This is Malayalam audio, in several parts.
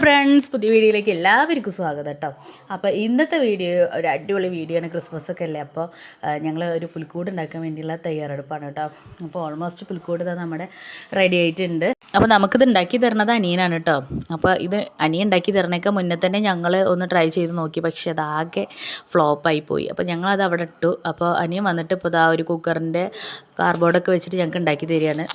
ഫ്രണ്ട്സ് പുതിയ വീഡിയോയിലേക്ക് എല്ലാവർക്കും സ്വാഗതം കേട്ടോ അപ്പോൾ ഇന്നത്തെ വീഡിയോ ഒരു അടിപൊളി വീഡിയോ ആണ് ക്രിസ്മസ് ഒക്കെ അല്ലേ? അപ്പോൾ ഞങ്ങൾ ഒരു പുൽക്കൂട് ഉണ്ടാക്കാൻ വേണ്ടിയുള്ള തയ്യാറെടുപ്പാണ് കേട്ടോ അപ്പോൾ ഓൾമോസ്റ്റ് പുൽക്കൂട് ഇതാ നമ്മുടെ റെഡി ആയിട്ടുണ്ട്. അപ്പോൾ നമുക്കിത് ഉണ്ടാക്കി തരണത് അനിയനാണ് കേട്ടോ അപ്പോൾ ഇത് അനിയൻ ഉണ്ടാക്കി തരണേക്കാൾ മുന്നേ തന്നെ ഞങ്ങൾ ഒന്ന് ട്രൈ ചെയ്ത് നോക്കി. പക്ഷേ അതാകെ ഫ്ലോപ്പായി പോയി. അപ്പോൾ ഞങ്ങളത് അവിടെ ഇട്ടു. അപ്പോൾ അനിയൻ വന്നിട്ട് ഇപ്പോൾ ഇതാ ഒരു കുക്കറിന്റെ കാർബോർഡൊക്കെ വെച്ചിട്ട് ഞങ്ങൾക്ക് ഉണ്ടാക്കി തരികയാണ്.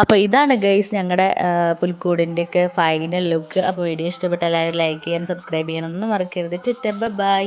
അപ്പോൾ ഇതാണ് ഗൈസ് ഞങ്ങളുടെ പുൽക്കൂടിന്റെ ഒക്കെ ഫൈനൽ ലുക്ക് അപ്പോൾ വീഡിയോ ഇഷ്ടപ്പെട്ട എല്ലാവരും ലൈക്ക് ചെയ്യാനും സബ്സ്ക്രൈബ് ചെയ്യാനൊന്നും മറക്കരുത്. Twitter by